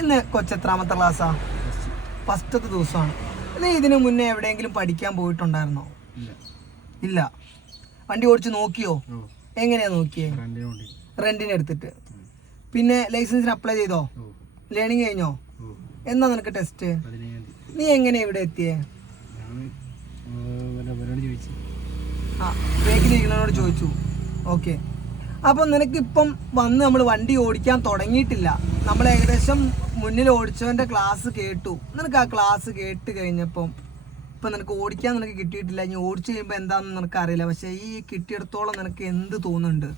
ഇന്ന് കൊച്ചെത്രാമത്തെ ക്ലാസ്സാ? ഫസ്റ്റത്തെ ദിവസമാണ്. നീ ഇതിനു മുന്നേ എവിടെയെങ്കിലും പഠിക്കാൻ പോയിട്ടുണ്ടായിരുന്നോ? ഇല്ല. വണ്ടി ഓടിച്ച് നോക്കിയോ? എങ്ങനെയാ നോക്കിയേ? റെന്റിന് എടുത്തിട്ട്. പിന്നെ ലൈസൻസിന് അപ്ലൈ ചെയ്തോ? ലേണിംഗ് കഴിഞ്ഞോ? എന്നാ നിനക്ക് ടെസ്റ്റ്? നീ എങ്ങനെയാ ഇവിടെ എത്തിയേ? ബ്രേക്കിലിരിക്കുന്നവരോട് ചോദിച്ചു. ഓക്കെ. അപ്പം നിനക്കിപ്പം വന്ന് നമ്മൾ വണ്ടി ഓടിക്കാൻ തുടങ്ങിയിട്ടില്ല. നമ്മൾ ഏകദേശം മുന്നിൽ ഓടിച്ചവൻ്റെ ക്ലാസ് കേട്ടു. നിനക്ക് ആ ക്ലാസ് കേട്ട് കഴിഞ്ഞപ്പം ഇപ്പം നിനക്ക് ഓടിക്കാൻ നിനക്ക് കിട്ടിയിട്ടില്ല. ഇനി ഓടിച്ചു കഴിയുമ്പോൾ എന്താണെന്ന് നിനക്ക് അറിയില്ല. പക്ഷേ ഈ കിട്ടിയിടത്തോളം നിനക്ക് എന്ത് തോന്നുന്നുണ്ട്?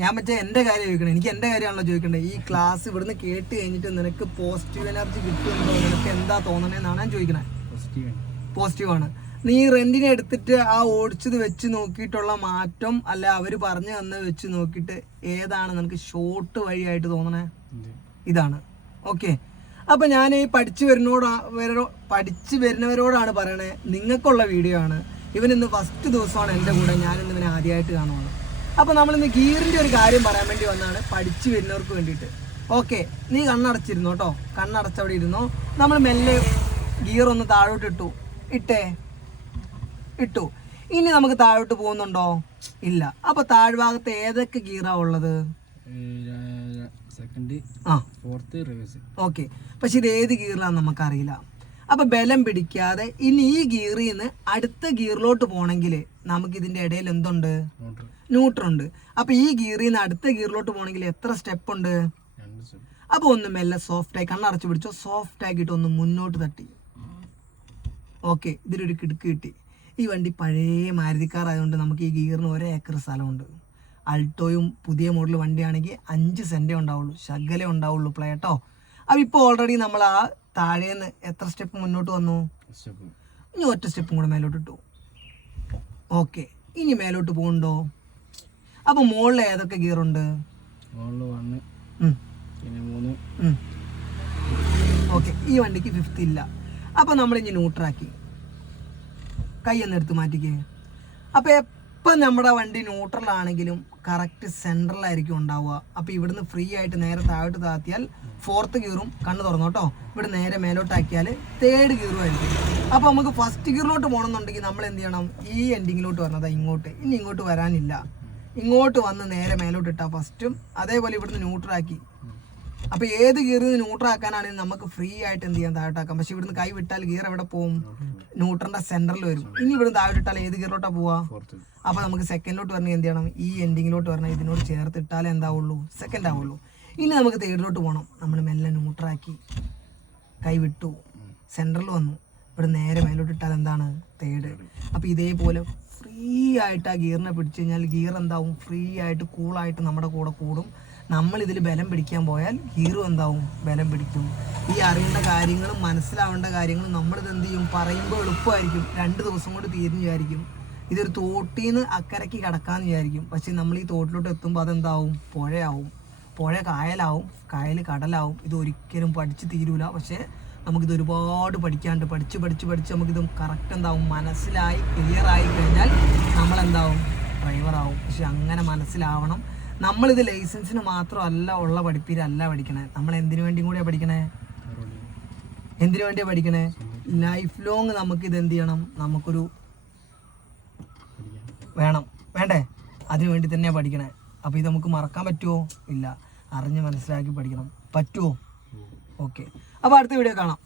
ഞാൻ മറ്റേ എൻ്റെ കാര്യം ചോദിക്കണേ. എനിക്ക് എൻ്റെ കാര്യമാണല്ലോ ചോദിക്കണ്ടേ. ഈ ക്ലാസ് ഇവിടുന്ന് കേട്ട് കഴിഞ്ഞിട്ട് നിനക്ക് പോസിറ്റീവ് എനർജി കിട്ടുന്നുണ്ടോ? നിനക്ക് എന്താ തോന്നണേന്നാണ് ഞാൻ ചോദിക്കണേ. പോസിറ്റീവാണ്. നീ റെന്റിനെ എടുത്തിട്ട് ആ ഓടിച്ചത് വെച്ച് നോക്കിയിട്ടുള്ള മാറ്റം അല്ല അവർ പറഞ്ഞു തന്നത് വെച്ച് നോക്കിയിട്ട് ഏതാണ് നിനക്ക് ഷോർട്ട് വഴിയായിട്ട് തോന്നണേ? ഇതാണ്. ഓക്കെ. അപ്പം ഞാൻ ഈ പഠിച്ചു വരുന്നവരോടാണ് പറയണേ, നിങ്ങൾക്കുള്ള വീഡിയോ ആണ്. ഇവനിന്ന് ഫസ്റ്റ് ദിവസമാണ് എൻ്റെ കൂടെ. ഞാനിന്ന് ഇവനെ ആദ്യമായിട്ട് കാണുവാണ്. അപ്പോൾ നമ്മളിന്ന് ഗിയറിൻ്റെ ഒരു കാര്യം പറയാൻ വേണ്ടി വന്നാണ്, പഠിച്ചു വരുന്നവർക്ക് വേണ്ടിയിട്ട്. ഓക്കെ. നീ കണ്ണടച്ചിരുന്നോ കേട്ടോ. കണ്ണടച്ചവിടെ ഇരുന്നോ. നമ്മൾ മെല്ലെ ഗിയർ ഒന്ന് താഴോട്ട് ഇട്ടു. ഇനി നമുക്ക് താഴോട്ട് പോകുന്നുണ്ടോ? ഇല്ല. അപ്പൊ താഴ്ഭാഗത്ത് ഏതൊക്കെ ഗിയറാ ഉള്ളത്? ഓക്കെ. പക്ഷെ ഇത് ഏത് ഗിയറിലാന്ന് നമുക്കറിയില്ല. അപ്പൊ ബലം പിടിക്കാതെ ഇനി ഈ ഗിയറിൽ നിന്ന് അടുത്ത ഗിയറിലോട്ട് പോകണമെങ്കിൽ നമുക്ക് ഇതിന്റെ ഇടയിൽ എന്തുണ്ട്? ന്യൂട്രലുണ്ട്. അപ്പൊ ഈ ഗിയറിൽ നിന്ന് അടുത്ത ഗിയറിലോട്ട് പോകണമെങ്കിൽ എത്ര സ്റ്റെപ്പ് ഉണ്ട്? അപ്പൊ ഒന്ന് മെല്ലെ സോഫ്റ്റായി കണ്ണടച്ചു പിടിച്ചോ. സോഫ്റ്റ് ആക്കിയിട്ട് ഒന്ന് മുന്നോട്ട് തട്ടി. ഓക്കെ. ഇതിലൊരു കിടുക്ക് കിട്ടി. ഈ വണ്ടി പഴയ മാരുതിക്കാർ ആയതുകൊണ്ട് നമുക്ക് ഈ ഗിയറിന് 1 ഏക്കർ സ്ഥലമുണ്ട്. അൾട്ടോയും പുതിയ മോഡൽ വണ്ടിയാണെങ്കിൽ 5 സെൻറ്റേ ഉണ്ടാവുള്ളൂ, ശകലേ ഉണ്ടാവുള്ളൂ പ്ലേട്ടോ. അപ്പം ഇപ്പോൾ ഓൾറെഡി നമ്മൾ ആ താഴേന്ന് എത്ര സ്റ്റെപ്പ് മുന്നോട്ട് വന്നു? ഇനി ഒറ്റ സ്റ്റെപ്പും കൂടെ മേലോട്ട് ഇട്ടു. ഓക്കെ. ഇനി മേലോട്ട് പോകുന്നുണ്ടോ? അപ്പം മുകളിൽ ഏതൊക്കെ ഗിയറുണ്ട്? ഓക്കെ. ഈ വണ്ടിക്ക് 5th ഇല്ല. അപ്പം നമ്മളിനി ന്യൂട്രാക്കി. കൈ എന്നെടുത്ത് മാറ്റിക്കേ. അപ്പം എപ്പം നമ്മുടെ വണ്ടി ന്യൂട്രലാണെങ്കിലും കറക്റ്റ് സെൻട്രലായിരിക്കും ഉണ്ടാവുക. അപ്പം ഇവിടുന്ന് ഫ്രീ ആയിട്ട് നേരെ താഴോട്ട് താത്തിയാൽ 4th ഗിയറും കണ്ണ് തുറന്നു കേട്ടോ. ഇവിടെ നേരെ മേലോട്ടാക്കിയാൽ 3rd ഗിയറും ആയിരിക്കും. അപ്പം നമുക്ക് ഫസ്റ്റ് ഗിയറിലോട്ട് പോകണമെന്നുണ്ടെങ്കിൽ നമ്മൾ എന്ത് ചെയ്യണം? ഈ എൻഡിങ്ങിലോട്ട് വരണതാ ഇങ്ങോട്ട്. ഇനി ഇങ്ങോട്ട് വരാനില്ല. ഇങ്ങോട്ട് വന്ന് നേരെ മേലോട്ട് ഇട്ടാൽ ഫസ്റ്റും അതേപോലെ ഇവിടുന്ന് ന്യൂട്രാക്കി. അപ്പോൾ ഏത് ഗിയറിൽ നിന്ന് ന്യൂട്രാക്കാനാണെങ്കിൽ നമുക്ക് ഫ്രീ ആയിട്ട് എന്ത് ചെയ്യാൻ താഴോട്ടാക്കാം. പക്ഷെ ഇവിടുന്ന് കൈ വിട്ടാൽ ഗിയർ എവിടെ പോകും? ന്യൂട്രലിന്റെ സെന്ററിൽ വരും. ഇനി ഇവിടുന്ന് താഴെ ഇട്ടാൽ ഏത് ഗിയറിലോട്ടാ പോവാ? അപ്പോൾ നമുക്ക് സെക്കൻഡിലോട്ട് വരണം. എന്ത് ചെയ്യണം? ഈ എൻഡിങ്ങിലോട്ട് വരണം. ഇതിനോട് ചേർത്തിട്ടാലേ എന്താവുള്ളൂ? സെക്കൻഡ് ആവുള്ളൂ. ഇനി നമുക്ക് തേർഡിലോട്ട് പോകണം. നമ്മൾ മെല്ലെ ന്യൂട്രാക്കി കൈ വിട്ടു, സെൻറ്ററിൽ വന്നു. ഇവിടെ നേരെ മേലോട്ട് ഇട്ടാൽ എന്താണ്? തേർഡ്. അപ്പോൾ ഇതേപോലെ ഫ്രീ ആയിട്ട് ആ ഗിയറിനെ പിടിച്ചു കഴിഞ്ഞാൽ ഗിയർ എന്താവും? ഫ്രീ ആയിട്ട് കൂളായിട്ട് നമ്മുടെ കൂടെ കൂടും. നമ്മളിതിൽ ബലം പിടിക്കാൻ പോയാൽ ഗിയറും എന്താവും? ബലം പിടിക്കും. ഈ അറിയേണ്ട കാര്യങ്ങളും മനസ്സിലാവേണ്ട കാര്യങ്ങളും നമ്മളിത് എന്ത് ചെയ്യും? പറയുമ്പോൾ എളുപ്പമായിരിക്കും. 2 ദിവസം കൊണ്ട് തീരുന്നു വിചാരിക്കും. ഇതൊരു തോട്ടിന്ന് അക്കരയ്ക്ക് കിടക്കാമെന്ന് വിചാരിക്കും. പക്ഷെ നമ്മൾ ഈ തോട്ടിലോട്ട് എത്തുമ്പോൾ അതെന്താവും? പുഴയാവും. പുഴ കായലാവും, കായൽ കടലാവും. ഇതൊരിക്കലും പഠിച്ച് തീരൂല. പക്ഷേ നമുക്കിത് ഒരുപാട് പഠിക്കാണ്ട് പഠിച്ച് നമുക്കിത് കറക്റ്റ് എന്താവും? മനസ്സിലായി ക്ലിയറായി കഴിഞ്ഞാൽ നമ്മളെന്താവും? ഡ്രൈവറാവും. പക്ഷെ അങ്ങനെ മനസ്സിലാവണം. നമ്മളിത് ലൈസൻസിന് മാത്രമല്ല ഉള്ള പഠിപ്പീരല്ല പഠിക്കണേ. നമ്മൾ എന്തിനു വേണ്ടിയും കൂടിയാണ് പഠിക്കണേ? എന്തിനു വേണ്ടിയാണ് പഠിക്കണേ? ലൈഫ് ലോങ് നമുക്കിത് എന്ത് ചെയ്യണം? നമുക്കൊരു വേണ്ടേ? അതിനു വേണ്ടി തന്നെയാണ് പഠിക്കണേ. അപ്പോൾ ഇത് നമുക്ക് മറക്കാൻ പറ്റുമോ? ഇല്ല. അറിഞ്ഞ് മനസ്സിലാക്കി പഠിക്കണം. പറ്റുമോ? ഓക്കെ. അപ്പോൾ അടുത്ത വീഡിയോ കാണാം.